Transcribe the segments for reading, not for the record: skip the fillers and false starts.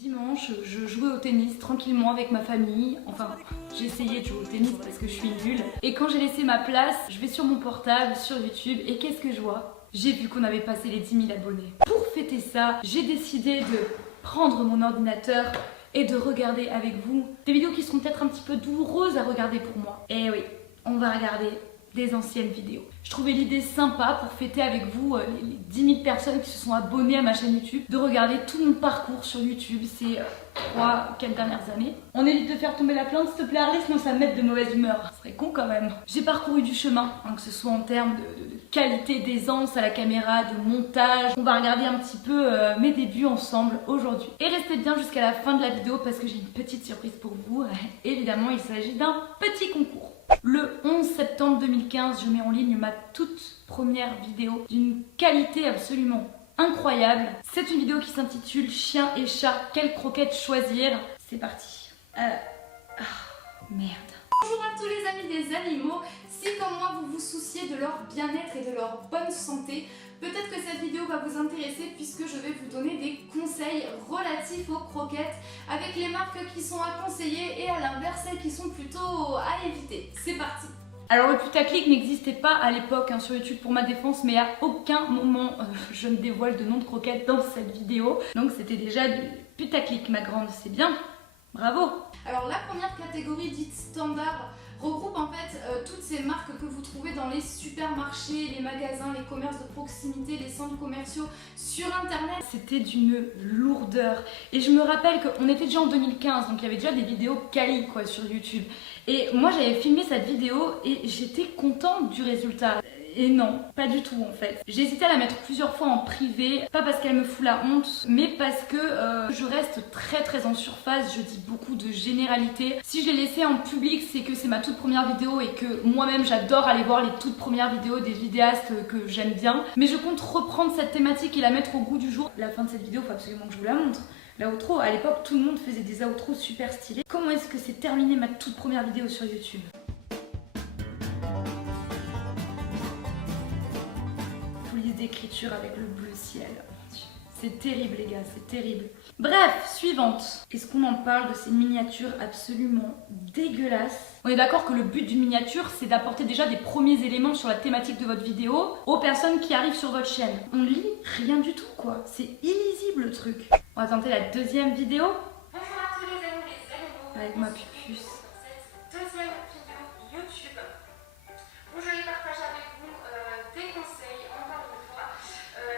Dimanche, je jouais au tennis tranquillement avec ma famille. Enfin, j'ai essayé de jouer au tennis parce que je suis nulle. Et quand j'ai laissé ma place, je vais sur mon portable, sur YouTube, et qu'est-ce que je vois? J'ai vu qu'on avait passé les 10 000 abonnés. Pour fêter ça, j'ai décidé de prendre mon ordinateur et de regarder avec vous des vidéos qui seront peut-être un petit peu douloureuses à regarder pour moi. Et oui, on va regarder des anciennes vidéos. Je trouvais l'idée sympa pour fêter avec vous les 10 000 personnes qui se sont abonnées à ma chaîne YouTube, de regarder tout mon parcours sur YouTube ces 3-4 dernières années. On évite de faire tomber la plainte s'il te plaît Harley, sinon ça me met de mauvaise humeur. Ce serait con quand même. J'ai parcouru du chemin, hein, que ce soit en termes de qualité, d'aisance à la caméra, de montage. On va regarder un petit peu mes débuts ensemble aujourd'hui. Et restez bien jusqu'à la fin de la vidéo parce que j'ai une petite surprise pour vous. Évidemment, il s'agit d'un petit concours. Le 11 septembre 2015, je mets en ligne ma toute première vidéo d'une qualité absolument incroyable. C'est une vidéo qui s'intitule Chien et chat, quelle croquette choisir? C'est parti. Merde. Bonjour à tous les amis des animaux. Si comme moi vous vous souciez de leur bien-être et de leur bonne santé, peut-être que cette vidéo va vous intéresser puisque je vais vous donner des conseils relatifs aux croquettes avec les marques qui sont à conseiller et à l'inverse celles qui sont plutôt à éviter. C'est parti. Alors le putaclic n'existait pas à l'époque sur YouTube pour ma défense, mais à aucun moment je ne dévoile de nom de croquettes dans cette vidéo. Donc c'était déjà du putaclic ma grande, c'est bien. Bravo. Alors la première catégorie dite standard regroupe en fait toutes ces marques que vous trouvez dans les supermarchés, les magasins, les commerces de proximité, les centres commerciaux, sur internet. C'était d'une lourdeur. Et je me rappelle qu'on était déjà en 2015, donc il y avait déjà des vidéos quali quoi sur YouTube. Et moi j'avais filmé cette vidéo et j'étais contente du résultat. Et non, pas du tout en fait. J'ai hésité à la mettre plusieurs fois en privé, pas parce qu'elle me fout la honte, mais parce que je reste très en surface, je dis beaucoup de généralités. Si je l'ai laissée en public, c'est que c'est ma toute première vidéo et que moi-même j'adore aller voir les toutes premières vidéos des vidéastes que j'aime bien. Mais je compte reprendre cette thématique et la mettre au goût du jour. La fin de cette vidéo, faut absolument que je vous la montre. La outro, à l'époque tout le monde faisait des outros super stylés. Comment est-ce que c'est terminé ma toute première vidéo sur YouTube? D'écriture avec le bleu ciel. C'est terrible les gars, c'est terrible. Bref, suivante. Est-ce qu'on en parle de ces miniatures absolument dégueulasses? On est d'accord que le but d'une miniature, c'est d'apporter déjà des premiers éléments sur la thématique de votre vidéo aux personnes qui arrivent sur votre chaîne. On lit rien du tout quoi, c'est illisible le truc. On va tenter la deuxième vidéo. Bonjour à tous les amis des animaux. Avec ma pupuce. Cette deuxième vidéo YouTube où je vais partager avec vous des conseils encore une fois.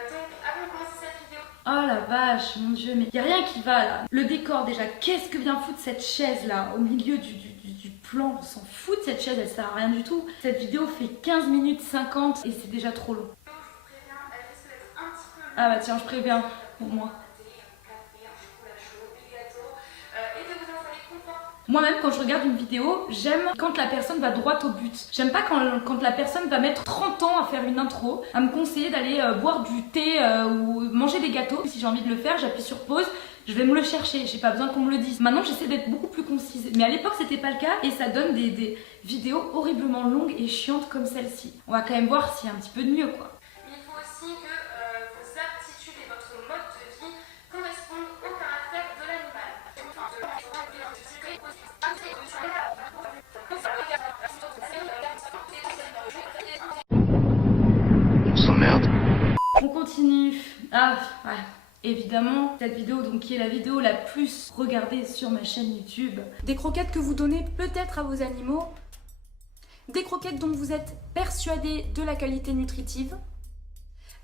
Donc avant de commencer cette vidéo. Oh la vache, mon dieu, mais y a rien qui va là. Le décor déjà, qu'est-ce que vient foutre cette chaise là au milieu du plan? On s'en fout de cette chaise, elle sert à rien du tout. Cette vidéo fait 15 minutes 50 et c'est déjà trop long. Je vous préviens, elle risque d'être un petit peu longue. Ah bah tiens, je préviens pour moi. Moi-même, quand je regarde une vidéo, j'aime quand la personne va droit au but. J'aime pas quand la personne va mettre 30 ans à faire une intro, à me conseiller d'aller boire du thé ou manger des gâteaux. Si j'ai envie de le faire, j'appuie sur pause, je vais me le chercher, j'ai pas besoin qu'on me le dise. Maintenant, j'essaie d'être beaucoup plus concise. Mais à l'époque, c'était pas le cas et ça donne des vidéos horriblement longues et chiantes comme celle-ci. On va quand même voir s'il y a un petit peu de mieux, quoi. Il faut aussi que vos aptitudes et votre mode de vie correspondent au caractère de l'animal. On s'emmerde. On continue. Ah, ouais. Évidemment, cette vidéo donc qui est la vidéo la plus regardée sur ma chaîne YouTube. Des croquettes que vous donnez peut-être à vos animaux. Des croquettes dont vous êtes persuadé de la qualité nutritive.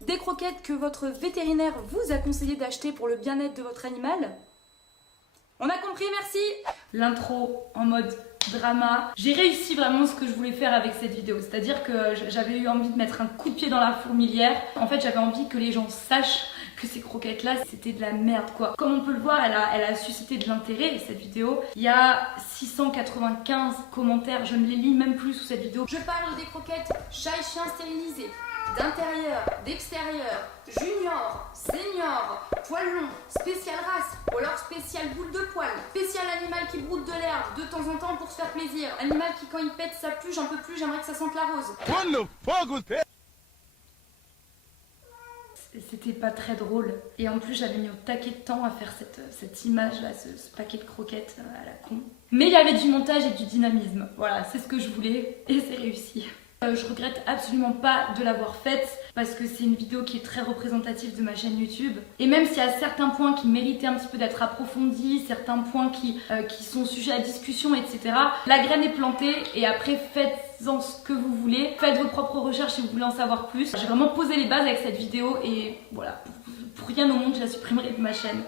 Des croquettes que votre vétérinaire vous a conseillé d'acheter pour le bien-être de votre animal. On a compris, merci. L'intro en mode drama. J'ai réussi vraiment ce que je voulais faire avec cette vidéo. C'est-à-dire que j'avais eu envie de mettre un coup de pied dans la fourmilière. En fait, j'avais envie que les gens sachent que ces croquettes là c'était de la merde quoi. Comme on peut le voir, elle a suscité de l'intérêt cette vidéo. Il y a 695 commentaires, je ne les lis même plus sous cette vidéo. Je parle des croquettes chat et chien stérilisés, d'intérieur, d'extérieur, junior, senior, poil long, spécial race, ou alors spécial boule de poil, spécial animal qui broute de l'herbe de temps en temps pour se faire plaisir, animal qui quand il pète ça pue, j'en peux plus, j'aimerais que ça sente la rose. What the fuck was that? c'était pas très drôle. Et en plus j'avais mis au taquet de temps à faire cette image là, ce paquet de croquettes à la con. Mais il y avait du montage et du dynamisme, voilà, c'est ce que je voulais et c'est réussi. Je regrette absolument pas de l'avoir faite parce que c'est une vidéo qui est très représentative de ma chaîne YouTube. Et même s'il y a certains points qui méritaient un petit peu d'être approfondis, certains points qui sont sujets à discussion, etc. La graine est plantée et après faites-en ce que vous voulez. Faites vos propres recherches si vous voulez en savoir plus. J'ai vraiment posé les bases avec cette vidéo et voilà, pour rien au monde je la supprimerai de ma chaîne.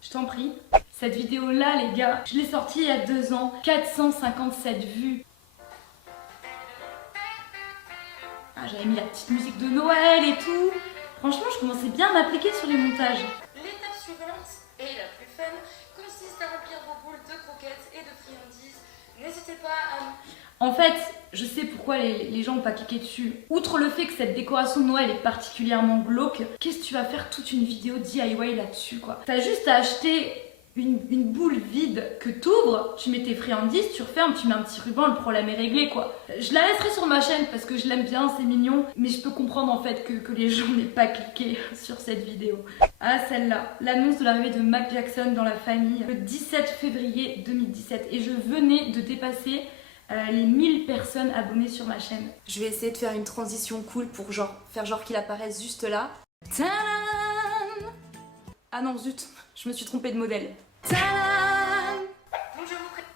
Je t'en prie. Cette vidéo là les gars, je l'ai sortie il y a 2 ans, 457 vues. J'avais mis la petite musique de Noël et tout. Franchement, je commençais bien à m'appliquer sur les montages. L'étape suivante, et la plus fun, consiste à remplir vos boules de croquettes et de friandises. N'hésitez pas à... En fait, je sais pourquoi les gens n'ont pas cliqué dessus. Outre le fait que cette décoration de Noël est particulièrement glauque, qu'est-ce que tu vas faire toute une vidéo DIY là-dessus quoi? T'as juste à acheter une boule vide que t'ouvres, tu mets tes friandises, tu refermes, tu mets un petit ruban, le problème est réglé quoi. Je la laisserai sur ma chaîne parce que je l'aime bien, c'est mignon, mais je peux comprendre en fait que les gens n'aient pas cliqué sur cette vidéo. Ah celle-là, l'annonce de l'arrivée de Mac Jackson dans la famille le 17 février 2017 et je venais de dépasser les 1000 personnes abonnées sur ma chaîne. Je vais essayer de faire une transition cool pour faire genre qu'il apparaisse juste là. Tadam! Ah non zut, je me suis trompée de modèle. Tadam! Donc je vous prépare.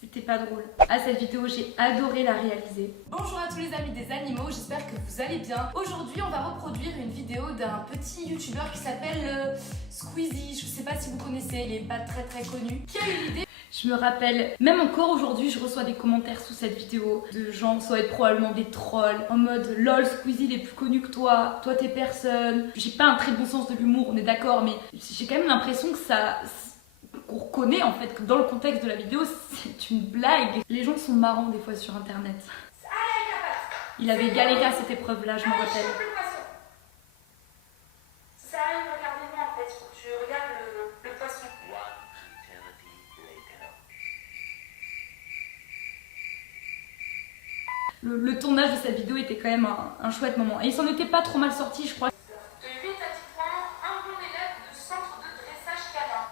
C'était pas drôle. Ah cette vidéo j'ai adoré la réaliser. Bonjour à tous les amis des animaux, j'espère que vous allez bien. Aujourd'hui on va reproduire une vidéo d'un petit youtubeur qui s'appelle Squeezie. Je sais pas si vous connaissez, il est pas très connu. Qui a eu l'idée? Je me rappelle, même encore aujourd'hui, je reçois des commentaires sous cette vidéo de gens, ça va être probablement des trolls, en mode lol, Squeezie il est plus connu que toi t'es personne. J'ai pas un très bon sens de l'humour, on est d'accord, mais j'ai quand même l'impression que qu'on reconnaît en fait que dans le contexte de la vidéo, c'est une blague. Les gens sont marrants des fois sur internet. Il avait galéré à cette épreuve là, je m'en rappelle. Ça sert à rien de regarder moi en fait, il faut que tu regardes le poisson. Le tournage de cette vidéo était quand même un chouette moment. Et il s'en était pas trop mal sorti, je crois. De 8 à 10 points, un bon élève de centre de dressage canin.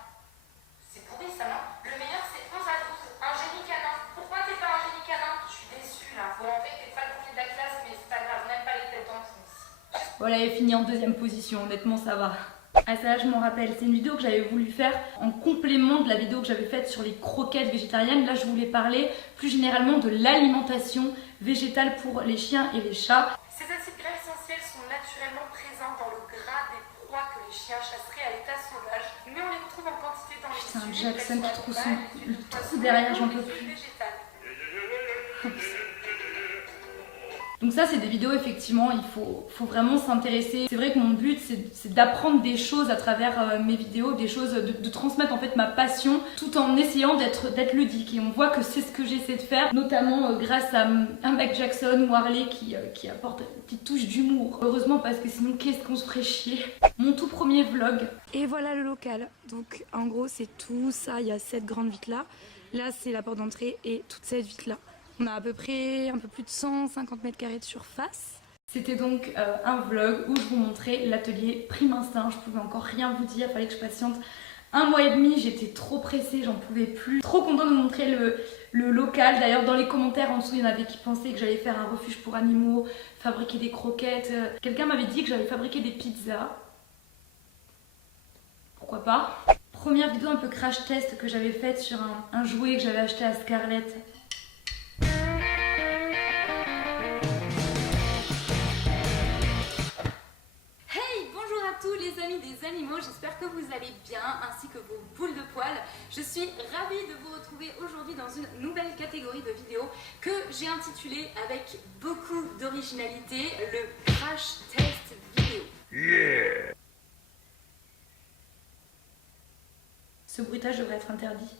C'est pourri ça, non? Le meilleur c'est 11 à 12, un génie canin. Pourquoi t'es pas un génie canin? Je suis déçue là. Bon, en fait, t'es pas le premier de la classe, mais c'est pas grave, on n'aime pas les têtes en plus. Voilà, elle est finie en 2e position, honnêtement ça va. Ah ça là je m'en rappelle, c'est une vidéo que j'avais voulu faire en complément de la vidéo que j'avais faite sur les croquettes végétariennes. Là je voulais parler plus généralement de l'alimentation végétale pour les chiens et les chats. Ces acides gras essentiels sont naturellement présents dans le gras des proies que les chiens chasseraient à l'état sauvage, mais on les retrouve en quantité dans les Putain, tissus, Jackson qui trouve le trou poisson derrière, j'en ou peux les plus. huiles végétales. Donc ça c'est des vidéos effectivement, il faut vraiment s'intéresser. C'est vrai que mon but c'est d'apprendre des choses à travers mes vidéos, des choses, de transmettre en fait ma passion tout en essayant d'être ludique. Et on voit que c'est ce que j'essaie de faire, notamment grâce à un Mac Jackson ou Harley qui apporte une petite touche d'humour. Heureusement parce que sinon qu'est-ce qu'on se ferait chier. Mon tout premier vlog. Et voilà le local. Donc en gros c'est tout ça, il y a cette grande vitre là. Là c'est la porte d'entrée et toute cette vitre là. On a à peu près un peu plus de 150 mètres carrés de surface. C'était donc un vlog où je vous montrais l'atelier Prime Instinct. Je pouvais encore rien vous dire, il fallait que je patiente 1 mois et demi, j'étais trop pressée, j'en pouvais plus. Trop contente de vous montrer le local. D'ailleurs dans les commentaires en dessous, il y en avait qui pensaient que j'allais faire un refuge pour animaux, fabriquer des croquettes. Quelqu'un m'avait dit que j'allais fabriquer des pizzas. Pourquoi pas. Première vidéo un peu crash test que j'avais faite sur un jouet que j'avais acheté à Scarlett. Tous les amis des animaux, j'espère que vous allez bien ainsi que vos boules de poils. Je suis ravie de vous retrouver aujourd'hui dans une nouvelle catégorie de vidéos que j'ai intitulée avec beaucoup d'originalité le crash test vidéo. Yeah. Ce bruitage devrait être interdit.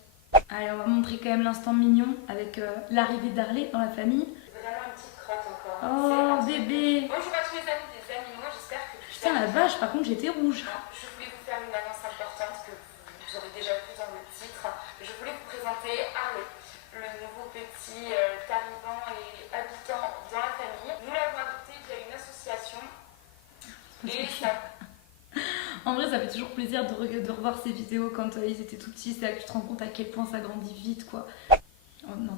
Allez, on va montrer quand même l'instant mignon avec l'arrivée d'Harley dans la famille. Vraiment une petite crotte encore. Oh bébé. Bonjour à tous les amis des animaux, j'espère que vous Putain la vache, par contre j'étais rouge. Je voulais vous faire une annonce importante que vous aurez déjà vu dans le titre. Je voulais vous présenter Harley, le nouveau petit arrivant et habitant dans la ça fait toujours plaisir de revoir ces vidéos quand ils étaient tout petits. C'est là que tu te rends compte à quel point ça grandit vite, quoi. Oh non.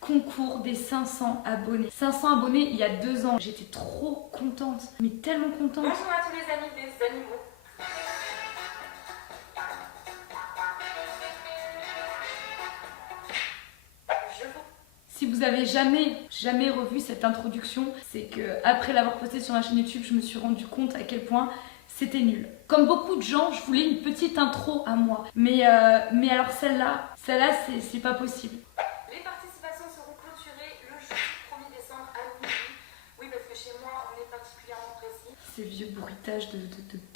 Concours des 500 abonnés. 500 abonnés il y a 2 ans. J'étais trop contente, mais tellement contente. Bonjour à tous les amis des animaux. Si vous avez jamais revu cette introduction, c'est que après l'avoir postée sur ma chaîne YouTube, je me suis rendu compte à quel point c'était nul. Comme beaucoup de gens, je voulais une petite intro à moi. Mais alors celle-là, c'est pas possible. Les participations seront clôturées le jeudi 1er décembre à minuit. Oui, parce que chez moi, on est particulièrement précis. Ces vieux bruitages de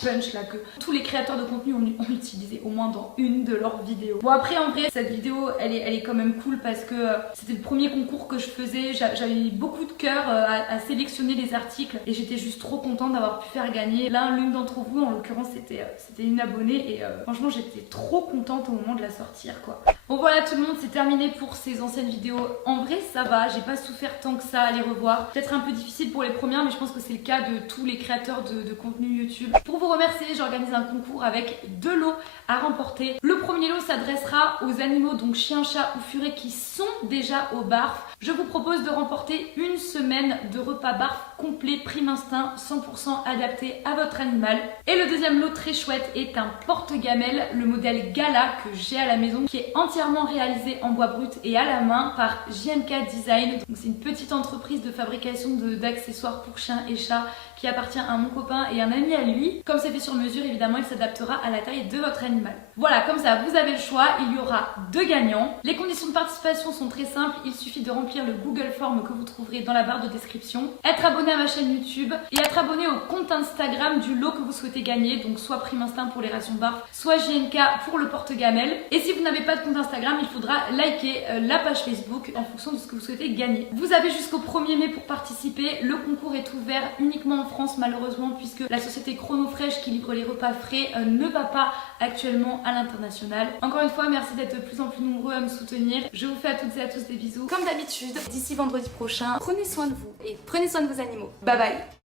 punch là que tous les créateurs de contenu ont utilisé au moins dans une de leurs vidéos. Bon après en vrai cette vidéo elle est quand même cool parce que c'était le premier concours que je faisais, j'avais mis beaucoup de cœur à sélectionner les articles et j'étais juste trop contente d'avoir pu faire gagner l'une d'entre vous, en l'occurrence c'était une abonnée et franchement j'étais trop contente au moment de la sortir quoi. Bon voilà tout le monde, c'est terminé pour ces anciennes vidéos. En vrai ça va, j'ai pas souffert tant que ça à les revoir. Peut-être un peu difficile pour les premières mais je pense que c'est le cas de tous les créateurs de contenu YouTube. Pour vous remercier, j'organise un concours avec 2 lots à remporter. Le premier lot s'adressera aux animaux, donc chiens, chats ou furets qui sont déjà au BARF. Je vous propose de remporter une semaine de repas BARF complet Prime Instinct 100% adapté à votre animal. Et le deuxième lot très chouette est un porte-gamelle, le modèle Gala que j'ai à la maison, qui est entièrement réalisé en bois brut et à la main par JNK Design. Donc c'est une petite entreprise de fabrication d'accessoires pour chiens et chats qui appartient à mon copain et un ami à lui. Comme c'est fait sur mesure, évidemment, il s'adaptera à la taille de votre animal. Voilà, comme ça, vous avez le choix. Il y aura 2 gagnants. Les conditions de participation sont très simples. Il suffit de remplir le Google Form que vous trouverez dans la barre de description, être abonné à ma chaîne YouTube et être abonné au compte Instagram du lot que vous souhaitez gagner. Donc soit Prime Instinct pour les rations BARF, soit JNK pour le porte-gamelle. Et si vous n'avez pas de compte Instagram, il faudra liker la page Facebook en fonction de ce que vous souhaitez gagner. Vous avez jusqu'au 1er mai pour participer. Le concours est ouvert uniquement en France malheureusement puisque la société Chronofresh qui livre les repas frais ne va pas actuellement à l'international. Encore une fois, merci d'être de plus en plus nombreux à me soutenir. Je vous fais à toutes et à tous des bisous. Comme d'habitude, d'ici vendredi prochain, prenez soin de vous et prenez soin de vos animaux. Bye bye.